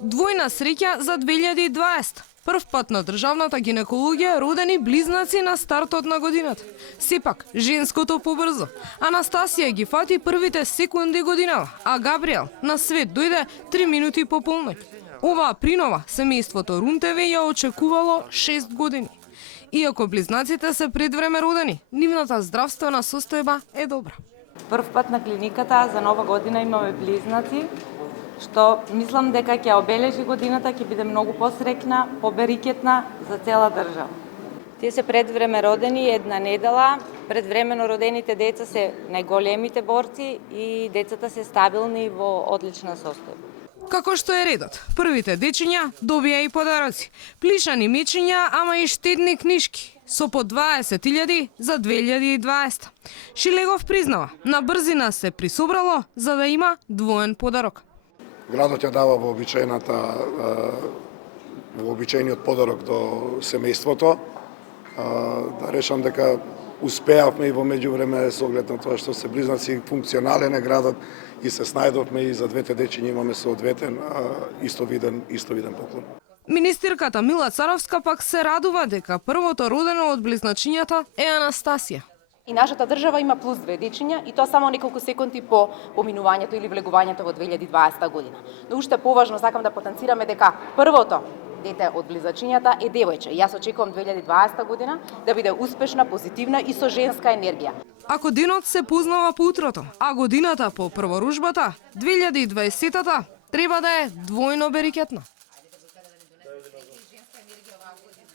Двојна среќа за 2020. Прв пат на државната гинекологија родени близнаци на стартот на годината. Сепак, женското побрзо. Анастасија ги фати првите секунди годинава, а Габриел на свет дојде 3 минути по полноќ. Оваа принова семејството Рунтеве ја очекувало 6 години. Иако близнаците се предвреме родени, нивната здравствена состојба е добра. Прв пат на клиниката за нова година имаме близнаци, што мислам дека ќе обележи годината, ќе биде многу посрекна, поберикетна за цела држава. Тие се предвреме родени една недела, предвремено родените деца се најголемите борци и децата се стабилни во одлична состојба. Како што е редот, првите дечиња добија и подароци. Плишани мечиња, ама и штедни книжки со по 20.000 за 2020. Шилегов признава, на брзина се присобрало за да има двоен подарок. Градот ја дава вообичаениот подарок до семејството. Да решам дека успеавме и во меѓувреме со оглед на тоа што се близнаци, функционален е градот и се снајдовме и за двете дечиња имаме соодветен истовиден поклон. Министерката Мила Царовска пак се радува дека првото родено од близначињата е Анастасија. И нашата држава има плюс 2 дечиња и тоа само неколку секунди по поминувањето или влегувањето во 2020 година. Но уште поважно сакам да потенцираме дека првото дете од близачињата е девојче. Јас очекувам 2020 година да биде успешна, позитивна и со женска енергија. Ако денот се познава по утрото, а годината по прворужбата, 2020-та треба да е двојно берикетна.